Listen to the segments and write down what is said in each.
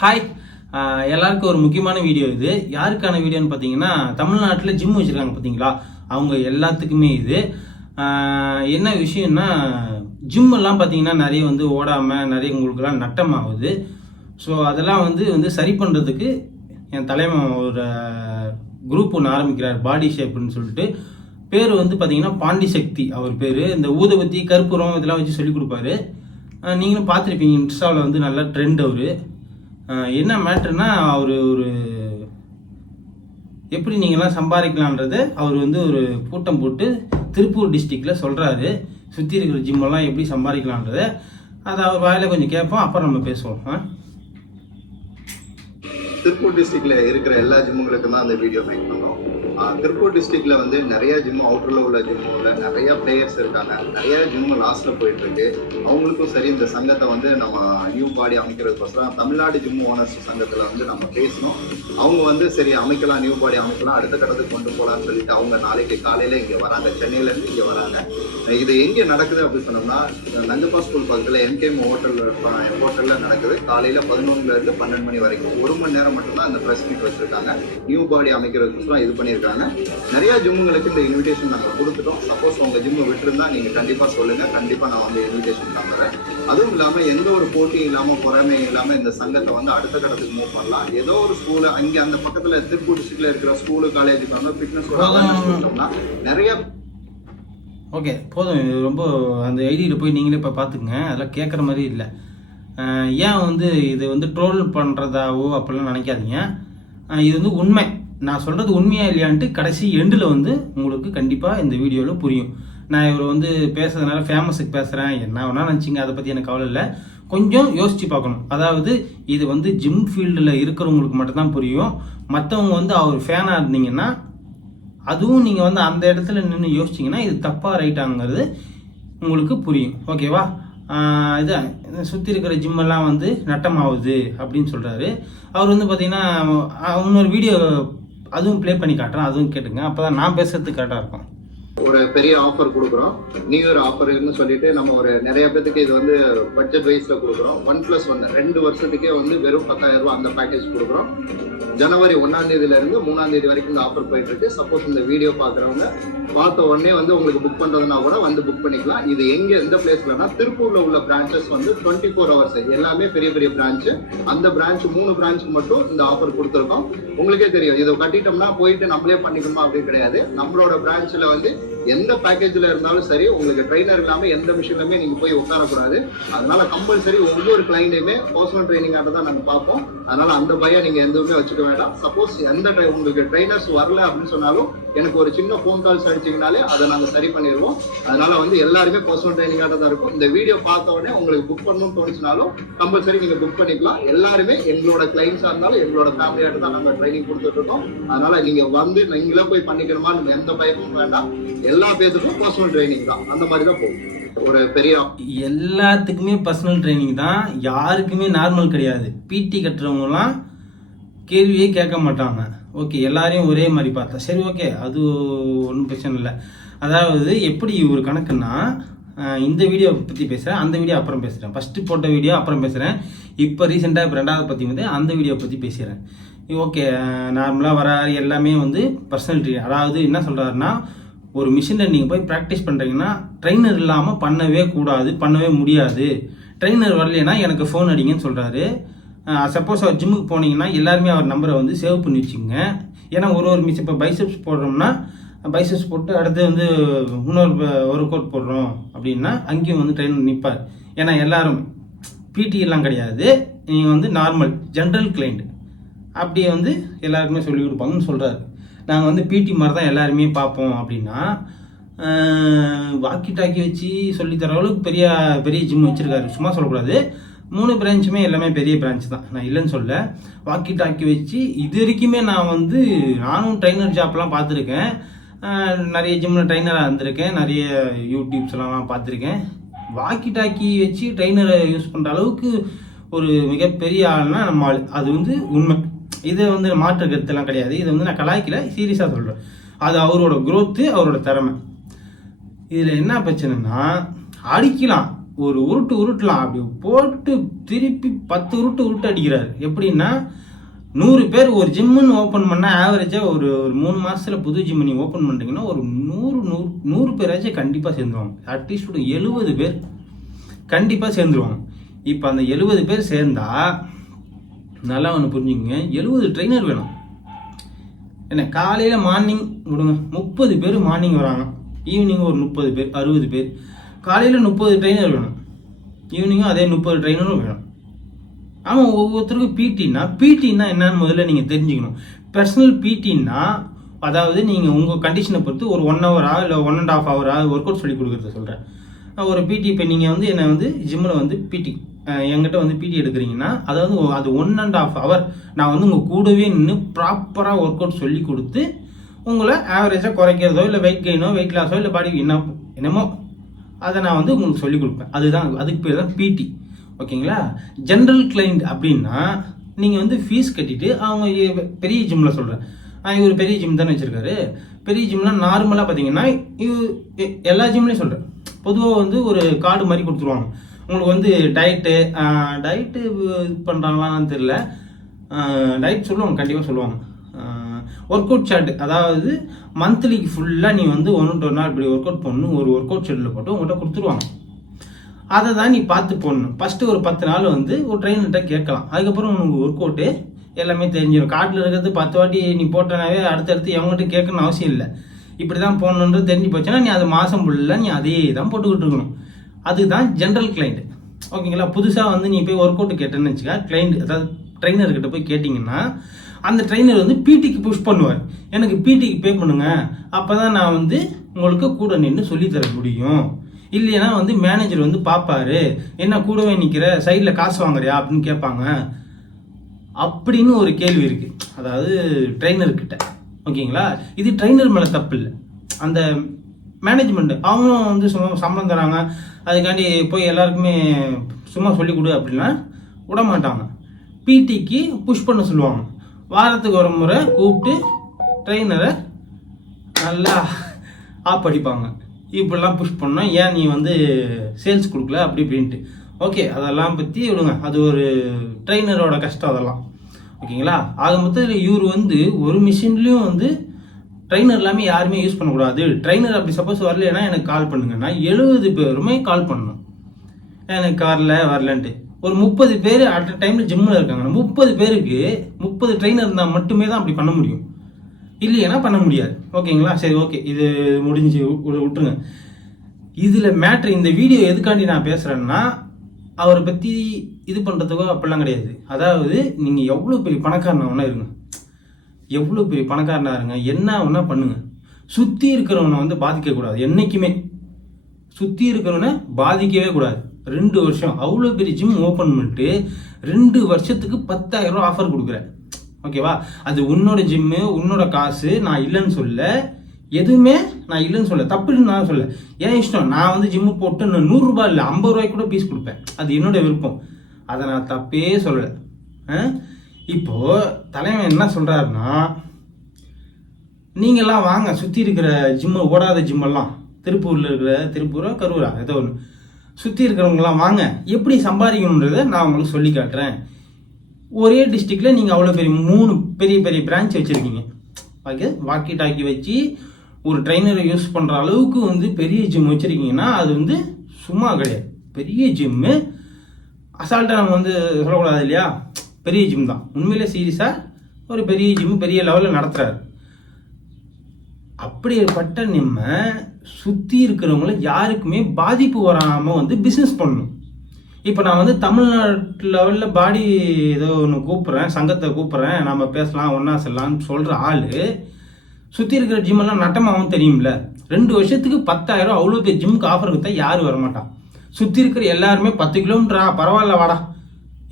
Hi எல்லாருக்கும் ஒரு முக்கியமான வீடியோ இது. யாருக்கான வீடியோன்னு பார்த்தீங்கன்னா தமிழ்நாட்டில் ஜிம் வச்சுருக்காங்க பார்த்தீங்களா அவங்க எல்லாத்துக்குமே இது. என்ன விஷயம்னா ஜிம்மெல்லாம் பார்த்தீங்கன்னா நிறைய வந்து ஓடாமல் நிறைய உங்களுக்குலாம் நட்டமாகுது. ஸோ அதெல்லாம் வந்து வந்து சரி பண்ணுறதுக்கு என் தலைமை ஒரு குரூப் ஒன்று ஆரம்பிக்கிறார். பாடி ஷேப்புன்னு சொல்லிட்டு. பேர் வந்து பார்த்தீங்கன்னா பாண்டி சக்தி அவர் பேர். இந்த ஊதுபத்தி கற்பூரம் இதெல்லாம் வச்சு சொல்லி கொடுப்பாரு. நீங்களும் பார்த்துருப்பீங்க இன்ஸ்டாவில் வந்து நல்லா ட்ரெண்ட் அவர். என்ன மேட்ருனா அவர் ஒரு எப்படி நீங்கள்லாம் சம்பாதிக்கலான்றது அவர் வந்து ஒரு கூட்டம் போட்டு திருப்பூர் டிஸ்ட்ரிக்டில் சொல்கிறாரு சுற்றி இருக்கிற ஜிம்மெல்லாம் எப்படி சம்பாதிக்கலான்றத அதை அவர் வாயில் கொஞ்சம் கேட்போம் அப்புறம் நம்ம பேசுவோம். ஆ? திருப்பூர் டிஸ்ட்ரிக்டில் இருக்கிற எல்லா ஜிம்முங்களுக்கும் தான் அந்த வீடியோ மேக் பண்ணோம் திருப்பூர் டிஸ்ட்ரிக்ட்ல வந்து நிறைய ஜிம் அவுட்டர்ல உள்ள ஜிம்முல நிறைய பிளேயர்ஸ் இருக்காங்க. நிறைய ஜிம் லாஸ்ட்ல போயிட்டு இருக்கு. அவங்களுக்கும் சரி இந்த சங்கத்தை வந்து நம்ம நியூ பாடி அமைக்கிறதுக்கோசரம் தமிழ்நாடு ஜிம் ஓனர்ஸ் சங்கத்துல வந்து நம்ம பேசணும். அவங்க வந்து சரி அமைக்கலாம் நியூ பாடி அமைக்கலாம் அடுத்த கட்டத்துக்கு கொண்டு போகலாம்னு சொல்லிட்டு அவங்க நாளைக்கு காலையில இங்க வராங்க. சென்னையில இருந்து இங்க வராங்க. இது எங்க நடக்குது அப்படின்னு சொன்னோம்னா நங்கப்பா ஸ்கூல் பக்கத்துல எம்கேஎம் ஹோட்டல் ஹோட்டல்ல நடக்குது. காலையில பதினொன்னுல இருந்து பன்னெண்டு மணி வரைக்கும். ஒரு மணி நேரம் மட்டும்தான் அந்த ப்ரெஸ் மீட் வச்சிருக்காங்க. நியூ பாடி அமைக்கிறதுக்கோசரம் இது பண்ணியிருக்காங்க. நிறைய ஜிம்முங்களுக்கு இந்த இன்விடேஷன் நாங்கள் கொடுத்துட்டோம். சப்போஸ் உங்க ஜிம்மு விட்டுருந்தா நீங்க கண்டிப்பா சொல்லுங்க. கண்டிப்பா நான் வந்து இன்விடேஷன் தந்துடுறேன். அதுவும் இல்லாம எந்த ஒரு போட்டியும் இல்லாம பொறாமை இல்லாம இந்த சங்கத்தை வந்து அடுத்த கட்டத்துக்கு மூவ் பண்ணலாம். ஏதோ ஒரு ஸ்கூல் அங்க அந்த பக்கத்துல திருப்பூர் டிஸ்ட்ரிக்ட்ல இருக்கிற ஸ்கூலு காலேஜுக்கு வந்து ஃபிட்னஸ் நிறைய ஓகே போதும். இது ரொம்ப அந்த ஐடியில் போய் நீங்களே இப்போ பார்த்துக்குங்க. அதெல்லாம் கேட்குற மாதிரி இல்லை. ஏன் வந்து இது வந்து ட்ரோல் பண்ணுறதாவோ அப்படிலாம் நினைக்காதீங்க. இது வந்து உண்மை. நான் சொல்கிறது உண்மையா இல்லையான்ட்டு கடைசி எண்டில் வந்து உங்களுக்கு கண்டிப்பாக இந்த வீடியோவில் புரியும். நான் இவர் வந்து பேசுறதுனால ஃபேமஸுக்கு பேசுகிறேன் என்ன வேணா நினச்சிங்க அதை பற்றி எனக்கு கவலை இல்லை. கொஞ்சம் யோசித்து பார்க்கணும். அதாவது இது வந்து ஜிம் ஃபீல்டில் இருக்கிறவங்களுக்கு மட்டும்தான் புரியும். மற்றவங்க வந்து அவர் ஃபேனாக இருந்தீங்கன்னா அதுவும் நீங்கள் வந்து அந்த இடத்துல நின்று யோசிச்சிங்கன்னா இது தப்பாக ரைட்டாங்கிறது உங்களுக்கு புரியும். ஓகேவா இதான் இது சுற்றி இருக்கிற ஜிம்மெல்லாம் வந்து நட்டமாகுது அப்படின்னு சொல்கிறாரு அவர் வந்து பார்த்தீங்கன்னா இன்னொரு வீடியோ அதுவும் ப்ளே பண்ணி காட்டுறேன் அதுவும் கேட்டுங்க அப்போ தான் நான் பேசுகிறதுக்கு கரெக்டாக இருக்கும். ஒரு பெரிய ஆஃபர் கொடுக்குறோம். நியூ இயர் ஆஃபர்னு சொல்லிட்டு நம்ம ஒரு நிறைய பேத்துக்கு இது வந்து பட்ஜெட் வைஸ்ல கொடுக்குறோம். ஒன் பிளஸ் ஒன் ரெண்டு வருஷத்துக்கே வந்து வெறும் பத்தாயிரம் ரூபாய் அந்த பேக்கேஜ் கொடுக்குறோம். ஜனவரி ஒன்னாம் தேதியில இருந்து மூணாம் தேதி வரைக்கும் இந்த ஆஃபர் போயிட்டு இருக்கு. சப்போஸ் இந்த வீடியோ பாக்குறவங்க பார்த்த உடனே வந்து உங்களுக்கு புக் பண்றதுனா கூட வந்து புக் பண்ணிக்கலாம். இது எங்க எந்த பிளேஸ்லனா திருப்பூர்ல உள்ள பிரான்ச்சஸ் வந்து டுவெண்ட்டி ஃபோர் ஹவர்ஸ் எல்லாமே பெரிய பெரிய பிரான்ச் அந்த பிரான்ச் மூணு பிரான்ச்சுக்கு மட்டும் இந்த ஆஃபர் கொடுத்துருக்கோம். உங்களுக்கே தெரியும். இதை கட்டிட்டோம்னா போயிட்டு நம்மளே பண்ணிக்கணுமா? அப்படின்னு கிடையாது. நம்மளோட பிரான்ச்ல வந்து எந்த பேக்கேஜ்ல இருந்தாலும் சரி உங்களுக்கு ட்ரைனர் இல்லாம எந்த மிஷின்லயுமே நீங்க போய் உட்காரக்கூடாது. அதனால கம்பல்சரி ஒவ்வொரு கிளைண்டையுமே பர்சனல் ட்ரைனிங் தான் நாங்க பார்ப்போம். அதனால அந்த பையன் நீங்க எதுவுமே வச்சுக்க வேண்டாம். சப்போஸ் எந்த உங்களுக்கு ட்ரைனர்ஸ் வரல அப்படின்னு சொன்னாலும் எனக்கு ஒரு சின்ன ஃபோன் கால்ஸ் அடிச்சிங்கனாலே அதை நாங்கள் சரி பண்ணிடுவோம். அதனால வந்து எல்லாருமே பர்சனல் ட்ரைனிங்காக தான் இருக்கும். இந்த வீடியோ பார்த்த உடனே உங்களுக்கு புக் பண்ணணும்னு தோணுச்சுனாலும் கம்பல்சரி நீங்கள் புக் பண்ணிக்கலாம். எல்லாருமே எங்களோட கிளைண்ட்ஸாக இருந்தாலும் எங்களோட ஃபேமிலியாட்டு தான் நம்ம ட்ரைனிங் கொடுத்துட்டு இருக்கோம் அதனால நீங்கள் வந்து நீங்களே போய் பண்ணிக்கணுமான்னு எந்த பயமும் வேண்டாம். எல்லா பேத்துக்கும் பர்சனல் ட்ரைனிங் தான். அந்த மாதிரி தான் போகும். ஒரு பெரிய எல்லாத்துக்குமே பர்சனல் ட்ரைனிங் தான். யாருக்குமே நார்மல் கிடையாது. பிடி கட்டுறவங்கலாம் கேள்வியே கேட்க மாட்டாங்க. ஓகே எல்லாரையும் ஒரே மாதிரி பார்த்தா. சரி ஓகே அது ஒன்றும் பிரச்சனை இல்லை. அதாவது எப்படி ஒரு கணக்குன்னா இந்த வீடியோ பற்றி பேசுகிறேன் அந்த வீடியோ அப்புறம் பேசுகிறேன் ஃபஸ்ட்டு போட்ட வீடியோ அப்புறம் பேசுகிறேன் இப்போ ரீசெண்டாக இப்போ ரெண்டாவது பற்றி வந்து அந்த வீடியோ பற்றி பேசுகிறேன் ஓகே நார்மலாக வர எல்லாமே வந்து பர்சனல் ட்ரீ அதாவது என்ன சொல்கிறாருன்னா ஒரு மிஷினில் நீங்கள் போய் ப்ராக்டிஸ் பண்ணுறீங்கன்னா ட்ரைனர் இல்லாமல் பண்ணவே கூடாது பண்ணவே முடியாது. ட்ரைனர் வரலைன்னா எனக்கு ஃபோன் அடிங்கன்னு சொல்கிறாரு சப்போஸ் அவர் ஜிம்முக்கு போனீங்கன்னா எல்லாருமே அவர் நம்பரை வந்து சேவ் பண்ணி வச்சுக்கோங்க. ஏன்னா ஒரு ஒரு மிஸ் இப்போ பைசப்ஸ் போடுறோம்னா பைசப்ஸ் போட்டு அடுத்து வந்து இன்னொரு ஒரு கோட் போடுறோம் அப்படின்னா அங்கேயும் வந்து ட்ரெயின் நிற்பார் ஏன்னா எல்லாரும் பிடி எல்லாம் கிடையாது. நீங்கள் வந்து நார்மல் ஜென்ரல் கிளைண்ட் அப்படியே வந்து எல்லாருக்குமே சொல்லி கொடுப்பாங்கன்னு சொல்கிறாரு நாங்கள் வந்து பிடி மாதிரி தான் எல்லாருமே பார்ப்போம் அப்படின்னா வாக்கி டாக்கி வச்சு சொல்லித்தர அளவுக்கு பெரிய பெரிய ஜிம் வச்சுருக்காரு. சும்மா சொல்லக்கூடாது. மூணு பிரான்ச்சுமே எல்லாமே பெரிய பிரான்ச் தான். நான் இல்லைன்னு சொல்ல வாக்கி டாக்கி வச்சு இது வரைக்குமே நான் வந்து நானும் ட்ரைனர் ஜாப்லாம் பார்த்துருக்கேன். நிறைய ஜிம்மில் ட்ரைனராக இருந்திருக்கேன். நிறைய யூடியூப்ஸ்லாம் பார்த்துருக்கேன். வாக்கி டாக்கி வச்சு ட்ரைனரை யூஸ் பண்ணுற அளவுக்கு ஒரு மிகப்பெரிய ஆள்னா நம்ம ஆள். அது வந்து உண்மை. இதை வந்து மாற்று கருத்துலாம் கிடையாது. இதை வந்து நான் கலாய்க்கல சீரியஸாக சொல்கிறேன் அது அவரோட குரோத்து அவரோட திறமை. இதில் என்ன பிரச்சனைனா அடிக்கலாம். ஒரு உருட்டு உருட்டலாம் அப்படி போட்டு திருப்பி பத்து உருட்டு உருட்டு அடிக்கிறார். எப்படின்னா நூறு பேர் ஒரு ஜிம்முன்னு ஓப்பன் பண்ணால் ஆவரேஜாக ஒரு ஒரு மூணு மாதத்தில் புது ஜிம் நீங்கள் ஓப்பன் பண்ணுறீங்கன்னா ஒரு நூறு நூறு நூறு பேராச்சும் கண்டிப்பாக சேர்ந்துருவாங்க. அட்லீஸ்ட் ஒரு எழுபது பேர் கண்டிப்பாக சேர்ந்துருவாங்க. இப்போ அந்த எழுபது பேர் சேர்ந்தால் நல்லா ஒன்று புரிஞ்சுங்க எழுபது ட்ரைனர் வேணும். என்ன காலையில் மார்னிங் விடுங்க முப்பது பேர் மார்னிங் வராங்க. ஈவினிங் ஒரு முப்பது பேர் அறுபது பேர். காலையில் முப்பது ட்ரெயினர் வேணும். ஈவினிங்கும் அதே முப்பது ட்ரெயினரும் வேணும். ஆமாம் ஒவ்வொருத்தருக்கும் பிடின்னா பிடின்னா என்னன்னு முதல்ல நீங்கள் தெரிஞ்சுக்கணும். பர்சனல் பிடின்னா அதாவது நீங்கள் உங்கள் கண்டிஷனை பொறுத்து ஒரு ஒன் ஹவரா இல்லை ஒன் அண்ட் ஆஃப் ஹவரா ஒர்க் அவுட் சொல்லி கொடுக்குறத சொல்கிறேன் ஒரு பிடி இப்போ நீங்கள் வந்து என்னை வந்து ஜிம்மில் வந்து பிடி என்கிட்ட வந்து பிடி எடுக்கிறீங்கன்னா அதாவது ஒ- அது ஒன் அண்ட் ஆஃப் ஹவர் நான் வந்து உங்கள் கூடவே நின்று ப்ராப்பராக ஒர்க் அவுட் சொல்லி கொடுத்து உங்களை ஆவரேஜாக குறைக்கிறதோ இல்லை வெயிட் கெயினோ வெயிட் லாஸோ இல்லை பாடி என்ன என்னமோ அதை நான் வந்து உங்களுக்கு சொல்லிக் கொடுப்பேன். அதுதான் அதுக்கு பேர் தான் பிடி ஓகேங்களா? ஜென்ரல் கிளைண்ட் அப்படின்னா நீங்கள் வந்து ஃபீஸ் கட்டிட்டு அவங்க பெரிய ஜிம்மில் சொல்கிறேன் இவர் பெரிய ஜிம் தானே வச்சுருக்காரு. பெரிய ஜிம்லாம் நார்மலாக பார்த்தீங்கன்னா எல்லா ஜிம்லேயும் சொல்கிறேன் பொதுவாக வந்து ஒரு கார்டு மாதிரி கொடுத்துருவாங்க. உங்களுக்கு வந்து டயட்டு டயட்டு இது பண்ணுறாங்களான்னு தெரில டயட் சொல்லுவாங்க கண்டிப்பாக சொல்லுவாங்க. ஒர்க் அவுட் சார்ட் அதாவது மந்த்லிக்கு ஃபுல்லாக நீ வந்து ஒன்று ஒரு நாள் இப்படி ஒர்க் அவுட் பண்ணணும். ஒரு ஒர்க் அவுட் ஷெட்யூலில் போட்டு உங்கள்கிட்ட கொடுத்துருவாங்க. அதை தான் நீ பார்த்து போடணும். ஃபஸ்ட்டு ஒரு பத்து நாள் வந்து ஒரு ட்ரெயினர்கிட்ட கேட்கலாம். அதுக்கப்புறம் உனக்கு ஒர்க் அவுட்டு எல்லாமே தெரிஞ்சிடும் காட்டில் இருக்கிறது பத்து வாட்டி நீ போட்டனாவே அடுத்தடுத்து எவங்ககிட்ட கேட்கணும்னு அவசியம் இல்லை. இப்படி தான் போடணுன்றது தெரிஞ்சு போச்சுன்னா நீ அது மாதம் ஃபுல்லாக நீ அதே தான் போட்டுக்கிட்டு இருக்கணும். அதுதான் ஜென்ரல் கிளைண்ட் ஓகேங்களா? புதுசாக வந்து நீ போய் ஒர்க் அவுட் கேட்டேன்னு வச்சுக்க கிளைண்ட் அதாவது ட்ரெயினர்கிட்ட போய் கேட்டிங்கன்னா அந்த ட்ரைனர் வந்து பிடிக்கு புஷ் பண்ணுவார். எனக்கு பிடிக்கு பே பண்ணுங்க. அப்போ தான் நான் வந்து உங்களுக்கு கூட நின்று சொல்லித்தர முடியும். இல்லைன்னா வந்து மேனேஜர் வந்து பார்ப்பாரு என்ன கூடவே நிற்கிற சைடில் காசு வாங்குறியா? அப்படின்னு கேட்பாங்க. அப்படின்னு ஒரு கேள்வி இருக்குது அதாவது ட்ரைனர்கிட்ட ஓகேங்களா? இது ட்ரைனர் மேலே தப்பு இல்லை. அந்த மேனேஜ்மெண்ட் அவங்களும் வந்து சும்மா சம்பளம் தராங்க. அதுக்காண்டி போய் எல்லாருக்குமே சும்மா சொல்லி கொடு அப்படின்னா விட மாட்டாங்க பிடிக்கு புஷ் பண்ண சொல்லுவாங்க. வாரத்துக்கு ஒரு முறை கூப்பிட்டு ட்ரெயினரை நல்லா ஆப் அடிப்பாங்க இப்படிலாம் புஷ் பண்ணால் ஏன் நீ வந்து சேல்ஸ் கொடுக்கல? அப்படி இப்படின்ட்டு. ஓகே அதெல்லாம் பற்றி விடுங்க. அது ஒரு ட்ரைனரோட கஷ்டம் அதெல்லாம். ஓகேங்களா ஆக மொத்தத்தில் இவர் வந்து ஒரு மிஷின்லேயும் வந்து ட்ரைனர் எல்லாமே யாருமே யூஸ் பண்ணக்கூடாது. ட்ரைனர் அப்படி சப்போஸ் வரலைன்னா எனக்கு கால் பண்ணுங்க. நான் எழுபது பேருமே கால் பண்ணணும். எனக்கு காரில் வரலன்ட்டு. ஒரு முப்பது பேர் அட் அ டைமில் ஜிம்மில் இருக்காங்க. முப்பது பேருக்கு முப்பது ட்ரெயினர் இருந்தால் மட்டுமே தான் அப்படி பண்ண முடியும். இல்லைன்னா பண்ண முடியாது. ஓகேங்களா? சரி ஓகே. இது முடிஞ்சு விட்டுருங்க. இதில் மேட்ரு இந்த வீடியோ எதுக்காண்டி நான் பேசுகிறேன்னா அவரை பற்றி இது பண்ணுறதுக்கோ அப்படிலாம் கிடையாது. அதாவது நீங்கள் எவ்வளோ பெரிய பணக்காரனாக வேணா இருங்க. எவ்வளோ பெரிய பணக்காரனா இருங்க. என்ன ஒன்றா பண்ணுங்கள் சுற்றி இருக்கிறவனை வந்து பாதிக்கக்கூடாது. என்றைக்குமே சுற்றி இருக்கிறவனை பாதிக்கவே கூடாது. ரெண்டு வருஷம். அவ்வளோ பெரிய ஜிம் ஓப்பன் பண்ணிட்டு ரெண்டு வருஷத்துக்கு பத்தாயிரம் ரூபா ஆஃபர் கொடுக்குறேன். ஓகேவா? அது உன்னோட ஜிம்மு உன்னோட காசு நான் இல்லைன்னு சொல்ல எதுவுமே நான் இல்லைன்னு சொல்ல தப்புன்னு நான் சொல்ல ஏன் இஷ்டம்? நான் வந்து ஜிம்மு போட்டு நான் நூறுரூபா இல்லை ஐம்பது ரூபாய்க்கு கூட பீஸ் கொடுப்பேன். அது என்னோட விருப்பம். அதை நான் தப்பே சொல்லலை. இப்போது தலைவன் என்ன சொல்கிறாருன்னா நீங்கள்லாம் வாங்க. சுற்றி இருக்கிற ஜிம்மு ஓடாத ஜிம்மெல்லாம் திருப்பூரில் இருக்கிற திருப்பூரா கரூரா ஏதோ ஒன்று சுற்றி இருக்கிறவங்களாம் வாங்க. எப்படி சம்பாதிக்கணுன்றதை நான் உங்களுக்கு சொல்லி காட்டுறேன். ஒரே டிஸ்ட்ரிக்டில் நீங்கள் அவ்வளோ பெரிய மூணு பெரிய பெரிய பிரான்ச் வச்சுருக்கீங்க. ஓகே? வாக்கி டாக்கி வச்சு ஒரு ட்ரைனரை யூஸ் பண்ணுற அளவுக்கு வந்து பெரிய ஜிம் வச்சுருக்கீங்கன்னா அது வந்து சும்மா கிடையாது. பெரிய ஜிம்மு அசால்ட்டாக நம்ம வந்து சொல்லக்கூடாது இல்லையா? பெரிய ஜிம் தான். உண்மையிலே சீரியஸாக ஒரு பெரிய ஜிம் பெரிய லெவலில் நடத்துகிறாரு அப்படிப்பட்ட நம்ம சுற்றி இருக்கிறவங்கள யாருக்குமே பாதிப்பு வராமல் வந்து பிஸ்னஸ் பண்ணணும். இப்போ நான் வந்து தமிழ்நாட்டு லெவலில் பாடி ஏதோ ஒன்று கூப்பிட்றேன் சங்கத்தை கூப்பிட்றேன் நம்ம பேசலாம் ஒன்றா செல்லலாம்னு சொல்கிற ஆள் சுற்றி இருக்கிற ஜிம்மெல்லாம் நட்டமாகவும் தெரியும்ல. ரெண்டு வருஷத்துக்கு பத்தாயிரம் அவ்வளோ பெரிய ஜிம்முக்கு ஆஃபர் கொடுத்தா யாரும் வரமாட்டான் சுற்றி இருக்கிற எல்லாருமே பத்து கிலோமீட்டரா பரவாயில்ல வாடா.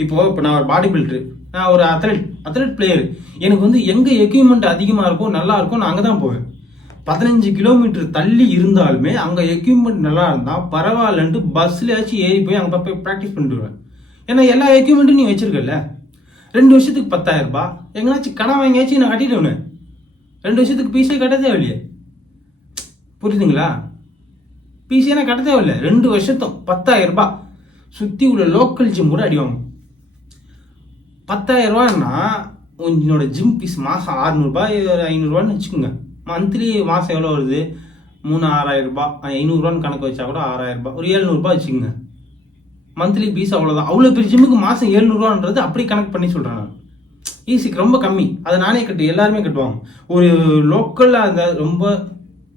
இப்போ இப்போ நான் ஒரு பாடி பில்டரு நான் ஒரு அத்லெட் அத்லெட் பிளேயர் எனக்கு வந்து எங்கே எக்யூப்மெண்ட் அதிகமாக இருக்கோ நல்லா இருக்கோ நான் அங்கே தான் போவேன். பதினஞ்சு கிலோமீட்டர் தள்ளி இருந்தாலுமே அங்கே எக்யூப்மெண்ட் நல்லா இருந்தால் பரவாயில்லன்ட்டு பஸ்லேயாச்சும் ஏறி போய் அங்கே போய் ப்ராக்டிஸ் பண்ணிடுவேன் ஏன்னா எல்லா எக்யூப்மெண்ட்டும் நீ வச்சிருக்கல ரெண்டு வருஷத்துக்கு பத்தாயிரம் ரூபாய். எங்கேனாச்சும் கடன் வாங்கியாச்சும் நான் கட்டிடுவேன் ரெண்டு வருஷத்துக்கு பீஸே கட்ட இல்லையே புரியுதுங்களா பிசினா கட்ட தேவையில்லை. ரெண்டு வருஷத்தும் பத்தாயிரம் ரூபாய். சுற்றி உள்ள லோக்கல் ஜிம் கூட அடிவாங்க வாங்கும். பத்தாயிரம் ரூபான்னா உன்னோட ஜிம் ஃபீஸ் மாதம் ஆறுநூறுபா ஐநூறுரூவான்னு வச்சுக்கோங்க. மந்த்லி மாதம் எவ்வளோ வருது? மூணு ஆறாயிரம் ஐநூறுரூவான்னு கணக்கு வச்சா கூட ஆறாயிரம் ரூபாய் ஒரு ஏழ்நூறுபா வச்சுக்கோங்க. மந்த்லி ஃபீஸ் அவ்வளோதான் அவ்வளோ பெரிய ஜிம்முக்கு மாதம் ஏழ்நூறுவான்றது அப்படி கணக்கு பண்ணி சொல்கிறேன் நான் ஈஸிக்கு ரொம்ப கம்மி. அதை நானே கட்டு எல்லாருமே கட்டுவாங்க. ஒரு லோக்கலில் அந்த ரொம்ப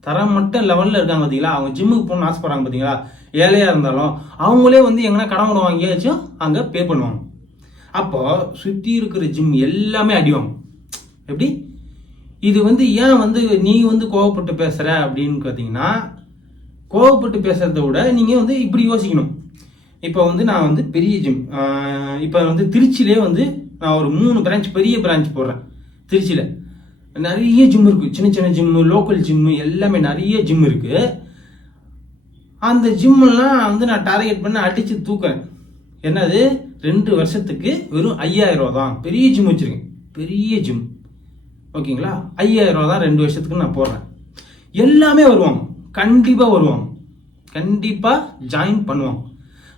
தரம் மட்டும் லெவலில் இருக்காங்க பார்த்தீங்களா அவங்க ஜிம்முக்கு போகணும்னு ஆசைப்படுறாங்க பார்த்தீங்களா ஏழையாக இருந்தாலும் அவங்களே வந்து எங்கன்னா கடன் கூட வாங்கியாச்சும் அங்கே பே பண்ணுவாங்க. அப்போ சுற்றி இருக்கிற ஜிம் எல்லாமே அடிவாங்க எப்படி? இது வந்து ஏன் வந்து நீ வந்து கோவப்பட்டு பேசுற அப்படின்னு பார்த்தீங்கன்னா கோவப்பட்டு பேசுறத விட நீங்க வந்து இப்படி யோசிக்கணும். இப்போ வந்து நான் வந்து பெரிய ஜிம் இப்போ வந்து திருச்சியிலே வந்து நான் ஒரு மூணு பிரான்ச் பெரிய பிரான்ச் போடுறேன் திருச்சியில். நிறைய ஜிம் இருக்கு. சின்ன சின்ன ஜிம்மு லோக்கல் ஜிம்மு எல்லாமே நிறைய ஜிம் இருக்கு. அந்த ஜிம்மெல்லாம் வந்து நான் டார்கெட் பண்ணி அடித்து தூக்குறேன். என்னது? ரெண்டு வருஷத்துக்கு வெறும் ஐயாயிரம் ரூபா தான் பெரிய ஜிம் வச்சுருக்கேன். பெரிய ஜிம் ஓகேங்களா? ஐயாயிரம் ரூபா தான் ரெண்டு வருஷத்துக்கு நான் போடுறேன். எல்லாமே வருவாங்க. கண்டிப்பாக வருவாங்க. கண்டிப்பாக ஜாயின் பண்ணுவாங்க.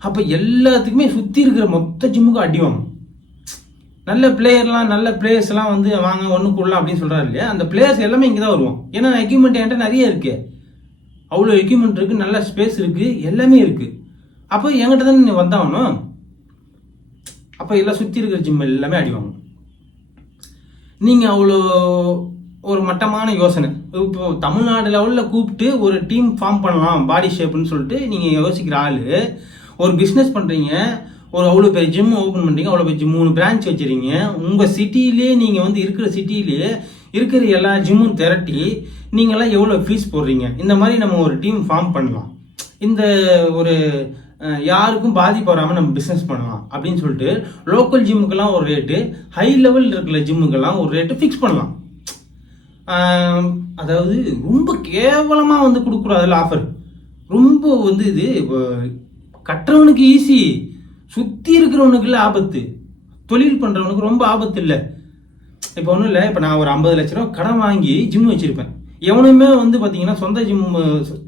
அப்போ எல்லாத்துக்குமே சுற்றி இருக்கிற மொத்த ஜிம்முக்கும் அடிவாங்க நல்ல பிளேயர்லாம் நல்ல பிளேயர்ஸ்லாம் வந்து வாங்க ஒன்று போடலாம் அப்படின்னு சொல்கிறாரு இல்லையா? அந்த பிளேயர்ஸ் எல்லாமே இங்கே தான் வருவோம் ஏன்னா எக்யூப்மெண்ட் என்கிட்ட நிறைய இருக்குது அவ்வளோ எக்யூப்மெண்ட் இருக்குது நல்ல ஸ்பேஸ் இருக்குது எல்லாமே இருக்குது அப்போ என்கிட்ட தானே நீ வந்தாகணும். அப்போ எல்லாம் சுற்றி இருக்கிற ஜிம் எல்லாமே அடிவாங்க நீங்கள் அவ்வளோ ஒரு மட்டமான யோசனை. இப்போ தமிழ்நாடு லெவலில் கூப்பிட்டு ஒரு டீம் ஃபார்ம் பண்ணலாம் பாடி ஷேப்னு சொல்லிட்டு நீங்கள் யோசிக்கிற ஆள் ஒரு பிஸ்னஸ் பண்ணுறீங்க ஒரு அவ்வளோ பெரிய ஜிம் ஓப்பன் பண்ணுறீங்க அவ்வளோ பெரிய மூணு பிரான்ச் வச்சுறீங்க உங்கள் சிட்டிலே நீங்கள் வந்து இருக்கிற சிட்டிலேயே இருக்கிற எல்லா ஜிம்மும் திரட்டி நீங்களாம் எவ்வளோ ஃபீஸ் போடுறீங்க? இந்த மாதிரி நம்ம ஒரு டீம் ஃபார்ம் பண்ணலாம். இந்த ஒரு யாருக்கும் பாதிப்பு வராமல் நம்ம பிஸ்னஸ் பண்ணலாம் அப்படின்னு சொல்லிட்டு லோக்கல் ஜிம்முக்கெல்லாம் ஒரு ரேட்டு ஹை லெவல் இருக்கிற ஜிம்முக்கெல்லாம் ஒரு ரேட்டு ஃபிக்ஸ் பண்ணலாம். அதாவது ரொம்ப கேவலமாக வந்து கொடுக்கக்கூடாதுல ஆஃபர் ரொம்ப வந்து இது இப்போ கட்டுறவனுக்கு ஈஸி சுற்றி இருக்கிறவனுக்கு ஆபத்து. தொழில் பண்ணுறவனுக்கு ரொம்ப ஆபத்து இல்லை. இப்போ ஒன்றும் இல்லை இப்போ நான் ஒரு ஐம்பது லட்ச ரூபா கடன் வாங்கி ஜிம் வச்சுருப்பேன். எவனுமே வந்து பார்த்தீங்கன்னா சொந்த ஜிம்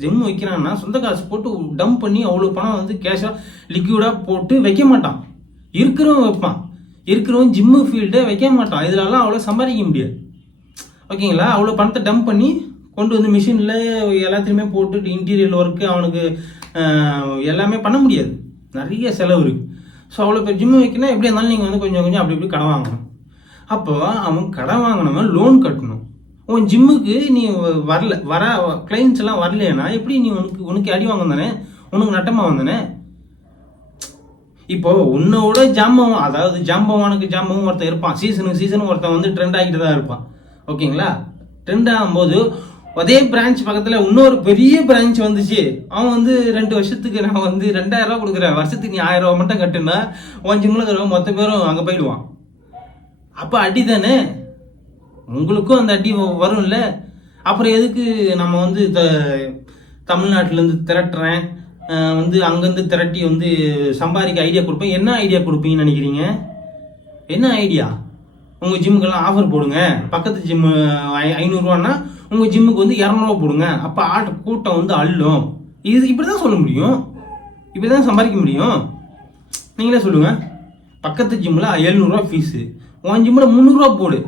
ஜிம் வைக்கிறான்னா சொந்த காசு போட்டு டம்ப் பண்ணி அவ்வளோ பணம் வந்து கேஷாக லிக்விடாக போட்டு வைக்க மாட்டான். இருக்கிறவன் வைப்பான். இருக்கிறவன் ஜிம்மு ஃபீல்டே வைக்க மாட்டான். இதிலலாம் அவ்வளோ சம்பாதிக்க முடியாது. ஓகேங்களா? அவ்வளோ பணத்தை டம்ப் பண்ணி கொண்டு வந்து மிஷினில் எல்லாத்தையுமே போட்டு இன்டீரியர் ஒர்க்கு அவனுக்கு எல்லாமே பண்ண முடியாது. நிறைய செலவு இருக்குது ஸோ அவ்வளோ பேர் ஜிம்மு வைக்கணும் எப்படி இருந்தாலும் நீங்கள் வந்து கொஞ்சம் கொஞ்சம் அப்படி இப்படி கடன் வாங்கணும். அப்போது அவன் கடன் வாங்கினவன் லோன் கட்டணும். உன் ஜிம்முக்கு நீ வரல வர கிளைண்ட்ஸ் எல்லாம் வரலைன்னா எப்படி நீ உனக்கு உனக்கு அடி வாங்க தானே? உனக்கு நட்டமாக வந்தானே இப்போ உன்னோட ஜாம்பவன் அதாவது ஜாம்பவானுக்கு ஜாம்பவும் ஒருத்தன் இருப்பான். சீசனுக்கு சீசனுக்கு ஒருத்தன் வந்து ட்ரெண்ட் ஆகிட்டு தான் இருப்பான். ஓகேங்களா? ட்ரெண்ட் ஆகும்போது அதே பிரான்ச் பக்கத்தில் இன்னொரு பெரிய பிரான்ச் வந்துச்சு. அவன் வந்து ரெண்டு வருஷத்துக்கு நான் வந்து ரெண்டாயிரம் ரூபா கொடுக்குறேன். வருஷத்துக்கு நீ ஆயிரம் ரூபா மட்டும் கட்டுனா உன் ஜிம்மில் மொத்த பேரும் அங்கே போயிடுவான். அப்போ அடி தானே? உங்களுக்கும் அந்த அடி வ- வரும்ல? அப்புறம் எதுக்கு நம்ம வந்து த தமிழ்நாட்டிலேருந்து திரட்டுறேன்? வந்து அங்கேருந்து திரட்டி வந்து சம்பாதிக்க ஐடியா கொடுப்பேன். என்ன ஐடியா கொடுப்பீங்கன்னு நினைக்கிறீங்க? என்ன ஐடியா உங்கள் ஜிம்முக்கெல்லாம் ஆஃபர் போடுங்க. பக்கத்து ஜிம்மு ஐ ஐநூறுரூவான்னா உங்கள் ஜிம்முக்கு வந்து இரநூறுவா போடுங்க. அப்போ ஆட் கூட்டம் வந்து அள்ளும். இது இப்படி தான் சொல்ல முடியும். இப்படி தான் சம்பாதிக்க முடியும். நீங்களே சொல்லுங்கள் பக்கத்து ஜிம்மில் எழுநூறுவா ஃபீஸு உன் ஜிம்மில் முந்நூறுரூவா போடு.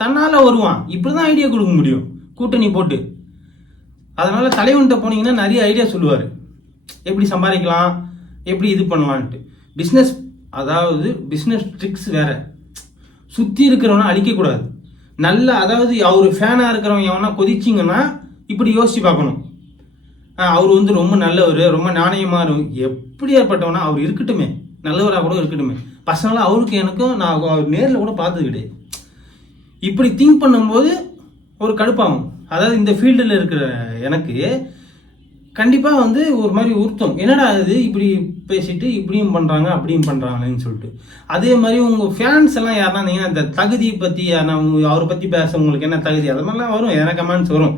தன்னால் வருவான். இப்படி தான் ஐடியா கொடுக்க முடியும். கூட்டணி போட்டு. அதனால் தலைவன்கிட்ட போனீங்கன்னா நிறைய ஐடியா சொல்லுவார். எப்படி சம்பாதிக்கலாம்? எப்படி இது பண்ணலான்ட்டு. பிஸ்னஸ் அதாவது பிஸ்னஸ் ட்ரிக்ஸ் வேற. சுற்றி இருக்கிறவனை அழிக்கக்கூடாது நல்ல அதாவது அவர் ஃபேனாக இருக்கிறவன் எவனா கொதிச்சிங்கன்னா இப்படி யோசிச்சு பார்க்கணும். அவர் வந்து ரொம்ப நல்லவர் ரொம்ப நாணயமாக இருக்கும் எப்படி ஏற்பட்டவனா அவர் இருக்கட்டுமே. நல்லவராக கூட இருக்கட்டுமே. பர்சனலாக அவருக்கு எனக்கும் நான் நேரில் கூட பார்த்தது கிடையாது. இப்படி திங்க் பண்ணும்போது ஒரு கடுப்பாகும். அதாவது இந்த ஃபீல்டில் இருக்கிற எனக்கு கண்டிப்பாக வந்து ஒரு மாதிரி உறுத்தம். என்னடா இது? இப்படி பேசிட்டு இப்படியும் பண்ணுறாங்க அப்படியும் பண்ணுறாங்களேன்னு சொல்லிட்டு. அதே மாதிரி உங்கள் ஃபேன்ஸ் எல்லாம் யாருன்னா நீங்கள் இந்த தகுதியை பற்றி யாருன்னா அவரை பற்றி பேச உங்களுக்கு என்ன தகுதி? அது மாதிரிலாம் வரும். எனக்கு கமெண்ட்ஸ் வரும்.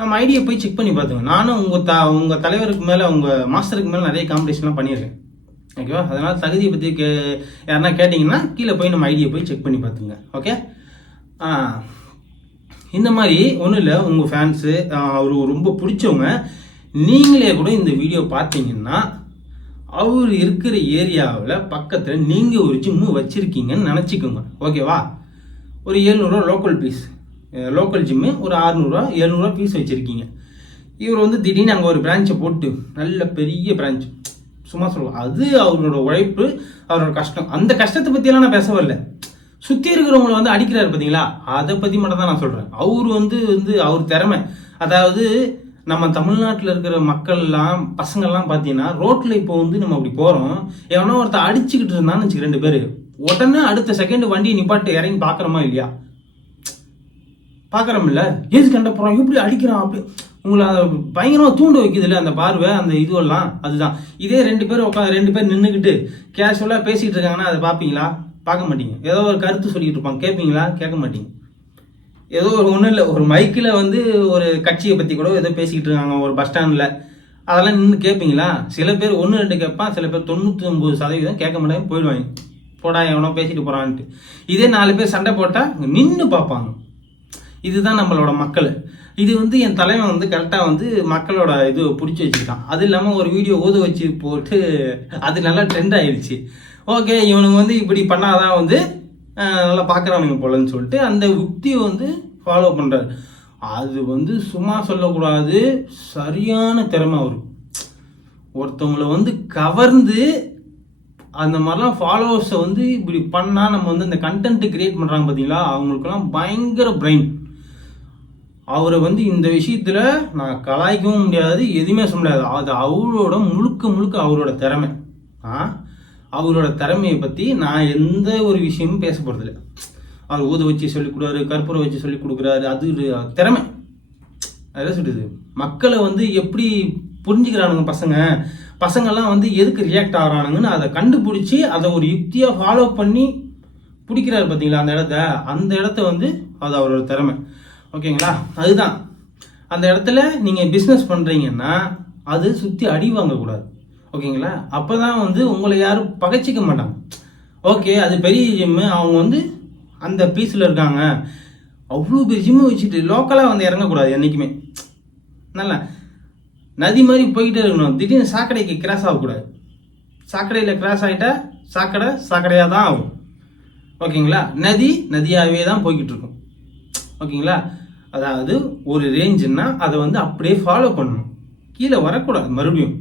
நம்ம ஐடியை போய் செக் பண்ணி பார்த்துங்க நானும் உங்கள் த உங்கள் தலைவருக்கு மேலே உங்கள் மாஸ்டருக்கு மேலே நிறைய காம்படிஷன்லாம் பண்ணியிருக்கேன். ஓகேவா அதனால் தகுதியை பற்றி கே யாருன்னா கேட்டிங்கன்னா கீழே போய் நம்ம ஐடியை போய் செக் பண்ணி பார்த்துங்க ஓகே இந்த மாதிரி ஒன்றும் இல்லை உங்கள் ஃபேன்ஸு அவர் ரொம்ப பிடிச்சவங்க. நீங்களே கூட இந்த வீடியோ பார்த்தீங்கன்னா அவர் இருக்கிற ஏரியாவில் பக்கத்தில் நீங்கள் ஒரு ஜிம்மு வச்சுருக்கீங்கன்னு நினச்சிக்கோங்க. ஓகேவா ஒரு ஏழ்நூறுவா லோக்கல் பீஸ் லோக்கல் ஜிம்மு ஒரு ஆறுநூறுவா எழுநூறுவா பீஸ் வச்சுருக்கீங்க. இவர் வந்து திடீர்னு அங்கே ஒரு பிரான்ச்சை போட்டு நல்ல பெரிய பிரான்ச் சும்மா சொல்லுவோம் அது அவரோட உழைப்பு அவரோட கஷ்டம். அந்த கஷ்டத்தை பற்றியெல்லாம் நான் பேச வரல. சுற்றி இருக்கிறவங்கள வந்து அடிக்கிறாரு பார்த்தீங்களா அதை பற்றி மட்டும் தான் நான் சொல்கிறேன் அவர் வந்து வந்து அவர் திறமை. அதாவது நம்ம தமிழ்நாட்டில் இருக்கிற மக்கள்லாம் பசங்கள்லாம் பார்த்தீங்கன்னா ரோட்டில் இப்போ வந்து நம்ம அப்படி போகிறோம் எவனோ ஒருத்தர் அடிச்சுக்கிட்டு இருந்தான்னு வச்சுக்க ரெண்டு பேர். உடனே அடுத்த செகண்ட் வண்டியை நிப்பாட்டு இறங்கி பார்க்குறோமா இல்லையா? பார்க்குறோம்ல ஏசு கண்ட போகிறோம் எப்படி அடிக்கிறான் அப்படி. உங்களை அதை பயங்கரமாக தூண்டு வைக்குதுல்ல அந்த பார்வை அந்த இதுவெல்லாம். அதுதான். இதே ரெண்டு பேர் உட்காந்து ரெண்டு பேர் நின்றுக்கிட்டு கேஷுவலாக பேசிகிட்டு இருக்காங்கன்னா அதை பார்ப்பீங்களா பார்க்க மாட்டீங்க. ஏதோ ஒரு கருத்து சொல்லிக்கிட்டு இருப்பாங்க. கேட்பீங்களா கேட்க மாட்டீங்க. ஏதோ ஒரு ஒன்றும் இல்லை. ஒரு மைக்கில் வந்து ஒரு கட்சியை பற்றி கூட ஏதோ பேசிக்கிட்டு இருக்காங்க. ஒரு பஸ் ஸ்டாண்டில் அதெல்லாம் நின்று கேட்பீங்களா சில பேர் ஒன்று ரெண்டு கேட்பான். சில பேர் தொண்ணூற்றி ஒம்பது சதவீதம் கேட்க மாட்டாங்க. போயிடுவாங்க. போடா எவனோ பேசிட்டு போகிறான்ட்டு இதே நாலு பேர் சண்டை போட்டால் நின்று பார்ப்பாங்க. இதுதான் நம்மளோட மக்கள். இது வந்து என் தலைவன் வந்து கரெக்டாக வந்து மக்களோட இது பிடிச்சி வச்சுருக்கான் அது இல்லாமல் ஒரு வீடியோ ஊத வச்சு போட்டு அது நல்லா ட்ரெண்ட் ஆயிடுச்சு. ஓகே இவனுங்க வந்து இப்படி பண்ணாதான் வந்து நல்லா பார்க்குறானுங்க போலன்னு சொல்லிட்டு அந்த உக்தியை வந்து ஃபாலோ பண்ணுறாரு அது வந்து சும்மா சொல்லக்கூடாது சரியான திறமை வரும் ஒருத்தவங்கள வந்து கவர்ந்து அந்த மாதிரிலாம் ஃபாலோவர்ஸை வந்து இப்படி பண்ணால் நம்ம வந்து அந்த கண்டென்ட்டு கிரியேட் பண்ணுறாங்க பார்த்தீங்களா அவங்களுக்கெல்லாம் பயங்கர பிரெயின் அவரை வந்து இந்த விஷயத்தில் நான் கலாய்க்கவும் முடியாது எதுவுமே சொல்ல முடியாது. அது அவரோட முழுக்க முழுக்க அவரோட திறமை. ஆ? அவரோட திறமையை பற்றி நான் எந்த ஒரு விஷயமும் பேச போகிறதில்ல அவர் ஊத வச்சு சொல்லிக் கொடுக்குறாரு கற்பூரம் வச்சு சொல்லிக் கொடுக்குறாரு அது திறமை. அதான் சொல்லுது மக்களை வந்து எப்படி புரிஞ்சுக்கிறானுங்க பசங்க? பசங்கெல்லாம் வந்து எதுக்கு ரியாக்ட் ஆகிறானுங்கன்னு அதை கண்டுபிடிச்சி அதை ஒரு யுக்தியாக ஃபாலோ பண்ணி பிடிக்கிறாரு பார்த்தீங்களா அந்த இடத்த? அந்த இடத்த வந்து அது அவரோட திறமை. ஓகேங்களா? அதுதான். அந்த இடத்துல நீங்கள் பிஸ்னஸ் பண்ணுறீங்கன்னா அது சுற்றி அடி வாங்கக்கூடாது. ஓகேங்களா? அப்போ தான் வந்து உங்களை யாரும் பகைச்சிக்க மாட்டாங்க. ஓகே அது பெரிய ஜிம்மு அவங்க வந்து அந்த பீஸில் இருக்காங்க. அவ்வளோ பெரிய ஜிம்மு வச்சுட்டு லோக்கலாக வந்து இறங்கக்கூடாது என்றைக்குமே நல்லா. நதி மாதிரி போய்கிட்டே இருக்கணும். திடீர்னு சாக்கடைக்கு கிராஸ் ஆகக்கூடாது. சாக்கடையில் கிராஸ் ஆகிட்டா சாக்கடை சாக்கடையாக தான் ஆகும். ஓகேங்களா? நதி நதியாகவே தான் போய்கிட்டு இருக்கும். ஓகேங்களா? அதாவது ஒரு ரேஞ்சுன்னா அதை வந்து அப்படியே ஃபாலோ பண்ணணும். கீழே வரக்கூடாது மறுபடியும்.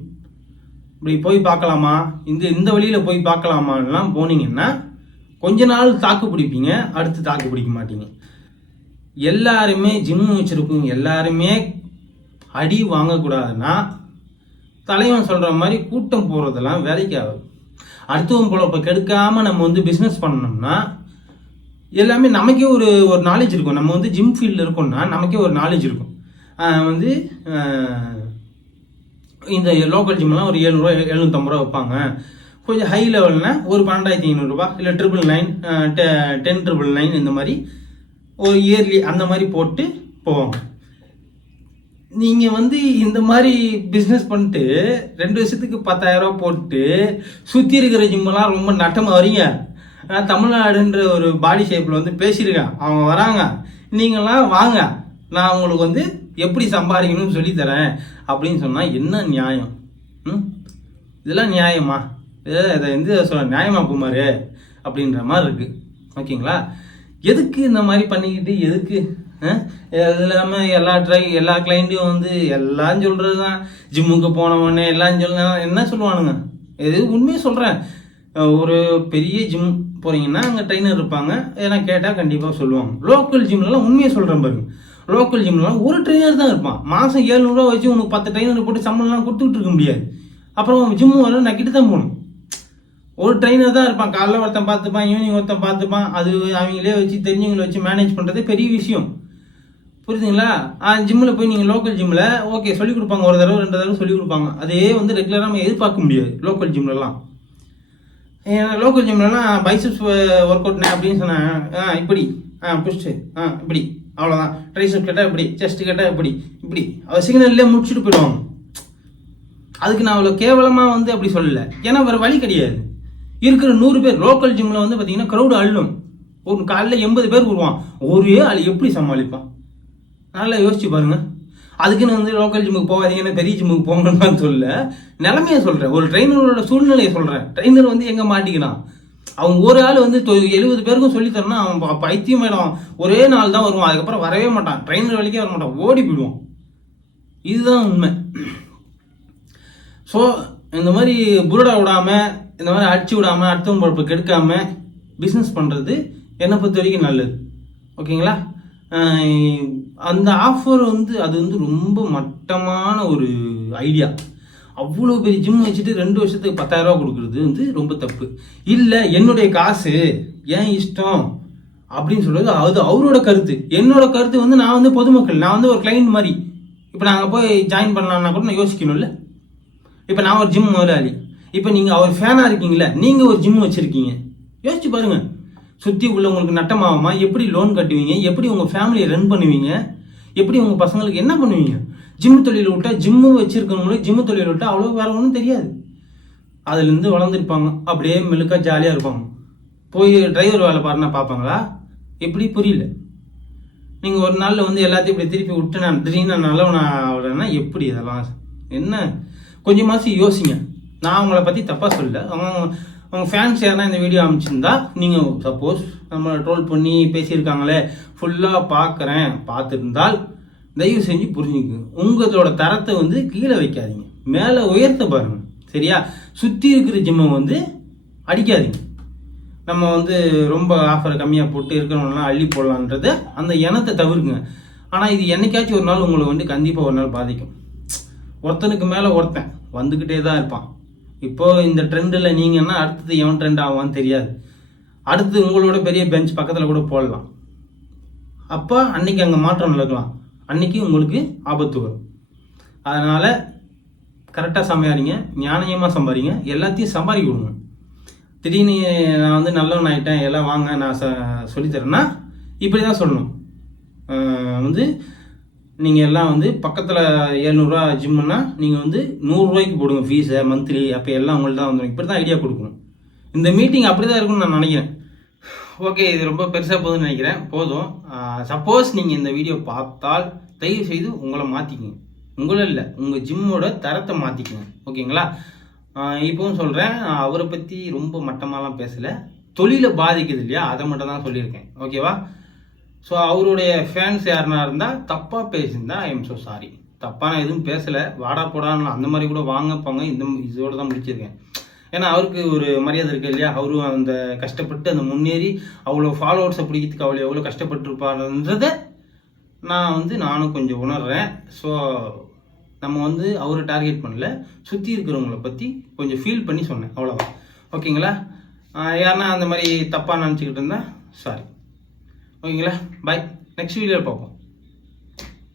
இப்படி போய் பார்க்கலாமா? இந்த இந்த வழியில் போய் பார்க்கலாமான்லாம் போனீங்கன்னா கொஞ்ச நாள் தாக்கு பிடிப்பீங்க அடுத்து தாக்கு பிடிக்க மாட்டீங்க. எல்லாருமே ஜிம்மு வச்சுருக்கவங்க எல்லாருமே அடி வாங்கக்கூடாதுன்னா தலைவன் சொல்கிற மாதிரி கூட்டம் போகிறதெல்லாம் வேலைக்கு ஆகும் அடுத்தவன் பொழப்ப கெடுக்காமல் நம்ம வந்து பிஸ்னஸ் பண்ணோம்னா எல்லாமே நமக்கே ஒரு ஒரு நாலேஜ் இருக்கும். நம்ம வந்து ஜிம் ஃபீல்டில் இருக்கோம்னா நமக்கே ஒரு நாலேஜ் இருக்கும். வந்து இந்த லோக்கல் ஜிம்லாம் ஒரு எழுநூறுவா எழுநூற்றம்பது ரூபா வைப்பாங்க கொஞ்சம் ஹை லெவல்னா ஒரு பன்னெண்டாயிரத்தி ஐநூறுரூபா இல்லை ட்ரிபிள் நைன் டெ டென் ட்ரிபிள் நைன் இந்த மாதிரி ஒரு இயர்லி அந்த மாதிரி போட்டு போவாங்க. நீங்கள் வந்து இந்த மாதிரி பிஸ்னஸ் பண்ணிட்டு ரெண்டு வருஷத்துக்கு பத்தாயிரரூபா போட்டு சுற்றி இருக்கிற ஜிம்மெல்லாம் ரொம்ப நட்டமாக வரீங்க. ஆனால் தமிழ்நாடுன்ற ஒரு பாடி ஷேப்பில் வந்து பேசியிருக்கேன். அவங்க வராங்க. நீங்களாம் வாங்க. நான் உங்களுக்கு வந்து எப்படி சம்பாதிக்கணும்னு சொல்லித்தரேன் அப்படின்னு சொன்னால் என்ன நியாயம்? ம்? இதெல்லாம் நியாயமா? இதை இதை எந்த சொல்ல நியாயமா குமார்? அப்படின்ற மாதிரி இருக்கு. ஓகேங்களா? எதுக்கு இந்த மாதிரி பண்ணிக்கிட்டு எதுக்கு? அது இல்லாமல் எல்லா ட்ரை எல்லா கிளைண்ட்டையும் வந்து எல்லாம் சொல்கிறது தான் ஜிம்முக்கு போனவொடனே எல்லாம் சொல்ல என்ன சொல்லுவானுங்க? இது உண்மையை சொல்கிறேன் ஒரு பெரிய ஜிம் போகிறீங்கன்னா அங்கே ட்ரைனர் இருப்பாங்க. ஏன்னா கேட்டால் கண்டிப்பாக சொல்லுவாங்க. லோக்கல் ஜிம்லலாம் உண்மையை சொல்கிறேன் பாருங்க. லோக்கல் ஜிம்லலாம் ஒரு ட்ரெயினர் தான் இருப்பான். மாதம் ஏழ்நூறுவா வச்சு உனக்கு பத்து ட்ரைனர் போட்டு சம்பளம்லாம் கொடுத்துட்டு இருக்க முடியாது. அப்புறம் ஜிம்மு வர நக்கிட்டு தான் போகணும். ஒரு ட்ரெயினர் தான் இருப்பான். காலைல ஒருத்தன் பார்த்துப்பான் ஈவினிங் ஒருத்தன் பார்த்துப்பான். அது அவங்களே வச்சு தெரிஞ்சவங்களை வச்சு மேனேஜ் பண்ணுறது பெரிய விஷயம். புரியுதுங்களா? ஜிம்மில் போய் நீங்கள் லோக்கல் ஜிம்மில் ஓகே சொல்லிக் கொடுப்பாங்க. ஒரு தடவை ரெண்டு தடவை சொல்லிக் கொடுப்பாங்க. அதே வந்து ரெகுலராக நம்ம எதிர்பார்க்க முடியாது லோக்கல் ஜிம்லலாம் லோக்கல் ஜிம்லலாம் பைசப்ஸ் ஒர்க் அவுட்னே அப்படின்னு சொன்னேன் ஆ இப்படி ஆ புஷ்டு ஆ இப்படி. அவ்வளோதான் ட்ரைசப் கேட்டால் இப்படி செஸ்ட் கேட்டால் இப்படி இப்படி. அவள் சிக்னல்லே முடிச்சுட்டு போயிடுவாங்க. அதுக்கு நான் அவ்வளோ கேவலமாக வந்து அப்படி சொல்லலை. ஏன்னா வேறு வழி கிடையாது. இருக்கிற நூறு பேர் லோக்கல் ஜிம்மில் வந்து பார்த்தீங்கன்னா க்ரௌடு அள்ளும். ஒரு காலைல எண்பது பேர் வருவான். ஒரே ஆள் எப்படி சமாளிப்பான்? நல்லா யோசிச்சு பாருங்கள் அதுக்குன்னு வந்து லோக்கல் ஜிம்முக்கு போகாதீங்கன்னு பெரிய ஜிம்முக்கு போங்கன்னு சொல்ல நிலமையை சொல்கிறேன் ஒரு ட்ரெயினரோட சூழ்நிலையை சொல்கிறேன் ட்ரெயினர் வந்து எங்கே மாட்டிக்கிறான்? அவங்க ஒரு ஆள் வந்து எழுபது பேருக்கும் சொல்லி தரணும் அவன் ப- பைத்தியமாயிடும் ஒரே நாள் தான் வருவான். அதுக்கப்புறம் வரவே மாட்டான். ட்ரெயினர் வழிக்கே வர மாட்டான். ஓடி போயிடுவான். இதுதான் உண்மை. ஸோ இந்த மாதிரி புருடா விடாமல் இந்த மாதிரி அடிச்சு விடாமல் அடுத்தவங்க பொழப்பு கெடுக்காம பிஸ்னஸ் பண்ணுறது என்னை பொறுத்த வரைக்கும் நல்லது. ஓகேங்களா? அந்த ஆஃபர் வந்து அது வந்து ரொம்ப மட்டமான ஒரு ஐடியா அவ்வளோ பெரிய ஜிம் வச்சுட்டு ரெண்டு வருஷத்துக்கு பத்தாயிரம் ரூபா கொடுக்குறது வந்து ரொம்ப தப்பு. இல்லை என்னுடைய காசு ஏன் இஷ்டம் அப்படின்னு சொல்றது அது அவரோட கருத்து. என்னோட கருத்து வந்து நான் வந்து பொதுமக்கள் நான் வந்து ஒரு கிளைண்ட் மாதிரி. இப்போ நாங்கள் போய் ஜாயின் பண்ணலான்னா கூட நான் யோசிக்கணும்ல. இப்போ நான் ஒரு ஜிம் முதலாளி. இப்போ நீங்கள் அவர் ஃபேனாக இருக்கீங்களே நீங்கள் ஒரு ஜிம் வச்சுருக்கீங்க. யோசிச்சு பாருங்கள் சுற்றி உள்ளவங்களுக்கு நட்டமாகுமா எப்படி லோன் கட்டுவீங்க எப்படி உங்கள் ஃபேமிலியை ரன் பண்ணுவீங்க எப்படி உங்கள் பசங்களுக்கு என்ன பண்ணுவீங்க? ஜிம் தொழில் விட்டால் ஜிம்மு வச்சிருக்கவங்களுக்கு ஜிம்மு தொழில் விட்டால் அவ்வளோ வேற ஒன்றும் தெரியாது. அதுலேருந்து வளர்ந்துருப்பாங்க. அப்படியே மெழுக்காக ஜாலியாக இருப்பாங்க. போய் டிரைவர் வேலை பாருன்னா பார்ப்பாங்களா? எப்படி? புரியல. நீங்கள் ஒரு நாளில் வந்து எல்லாத்தையும் இப்படி திருப்பி விட்டு நான் திடீர்னு நான் நல்லவனா ஆகிறேன்னா எப்படி இதெல்லாம்? என்ன? கொஞ்சமாச்சும் யோசிங்க. நான் அவங்கள பற்றி தப்பாக சொல்ல அவங்க அவங்க ஃபேன்ஸ் யாருன்னா இந்த வீடியோ அமைச்சிருந்தா நீங்கள் சப்போஸ் நம்மளை ட்ரோல் பண்ணி பேசியிருக்காங்களே ஃபுல்லாக பார்க்குறேன். பார்த்துருந்தால் தயவு செஞ்சு புரிஞ்சுக்குங்க. உங்களோட தரத்தை வந்து கீழே வைக்காதீங்க. மேலே உயர்த்த பாருங்கள் சரியா? சுற்றி இருக்கிற ஜிம்மை வந்து அடிக்காதீங்க. நம்ம வந்து ரொம்ப ஆஃபர் கம்மியாக போட்டு இருக்கிறவங்களாம் அள்ளி போடலான்றத அந்த எண்ணத்தை தவிர்க்குங்க ஆனால் இது என்னைக்காச்சும் ஒரு நாள் உங்களை வந்து கண்டிப்பாக ஒரு நாள் பாதிக்கும். ஒருத்தனுக்கு மேலே ஒருத்தன் வந்துக்கிட்டே தான் இருப்பான். இப்போது இந்த ட்ரெண்டில் நீங்கன்னா அடுத்தது எவன் ட்ரெண்ட் ஆவான்னு தெரியாது. அடுத்து உங்களோட பெரிய பெஞ்ச் பக்கத்தில் கூட போடலாம். அப்போ அன்னைக்கு அங்கே மாற்றம் நடக்கலாம். அன்னைக்கு உங்களுக்கு ஆபத்து வரும். அதனால் கரெக்டாக சம்பாதிங்க ஞானயமாக சம்பாதிங்க எல்லாத்தையும் சம்பாதிக்க கொடுங்க திடீர்னு நான் வந்து நல்லவன் ஆகிட்டேன் எல்லாம் வாங்க நான் ச சொல்லித்தரேன்னா இப்படி தான் சொல்லணும் வந்து நீங்கள் எல்லாம் வந்து பக்கத்தில் ஏழ்நூறுரூவா ஜிம்முன்னா நீங்கள் வந்து நூறுரூவாய்க்கு போடுங்க ஃபீஸை மந்த்லி அப்போ எல்லாம் உங்கள்ட்ட தான் வந்துடும் இப்படி தான் ஐடியா கொடுக்கணும். இந்த மீட்டிங் அப்படி தான் இருக்கும்னு நான் நினைக்கிறேன். ஓகே இது ரொம்ப பெருசாக போகுதுன்னு நினைக்கிறேன். போதும். சப்போஸ் நீங்கள் இந்த வீடியோ பார்த்தால் தயவு செய்து உங்களை மாற்றிக்கோங்க உங்களும் இல்லை உங்கள் ஜிம்மோட தரத்தை மாற்றிக்கோங்க ஓகேங்களா இப்போவும் சொல்கிறேன் அவரை பற்றி ரொம்ப மட்டமாலாம் பேசலை. தொழிலை பாதிக்குது இல்லையா? அதை மட்டும் தான் சொல்லியிருக்கேன். ஓகேவா ஸோ அவருடைய ஃபேன்ஸ் யாருனா இருந்தால் தப்பாக பேசியிருந்தா ஐ எம் ஸோ சாரி தப்பாக நான் எதுவும் பேசலை. வாடா போடான்னு அந்த மாதிரி கூட வாங்க போங்க இந்த இதோட தான் முடிச்சிருக்கேன். ஏன்னா அவருக்கு ஒரு மரியாதை இருக்கு இல்லையா? அவரும் அந்த கஷ்டப்பட்டு அந்த முன்னேறி அவ்வளோ ஃபாலோவர்ஸை பிடிக்கிறதுக்கு அவ்வளோ எவ்வளோ கஷ்டப்பட்டுருப்பாருன்றதை நான் வந்து நானும் கொஞ்சம் உணர்றேன். ஸோ நம்ம வந்து அவரை டார்கெட் பண்ணல. சுற்றி இருக்கிறவங்கள பற்றி கொஞ்சம் ஃபீல் பண்ணி சொன்னேன். அவ்வளோதான் ஓகேங்களா? யாருன்னா அந்த மாதிரி தப்பாக நினச்சிக்கிட்டு இருந்தால் சாரி ஓகேங்களா? பாய் நெக்ஸ்ட் வீடியோவில் பார்ப்போம்.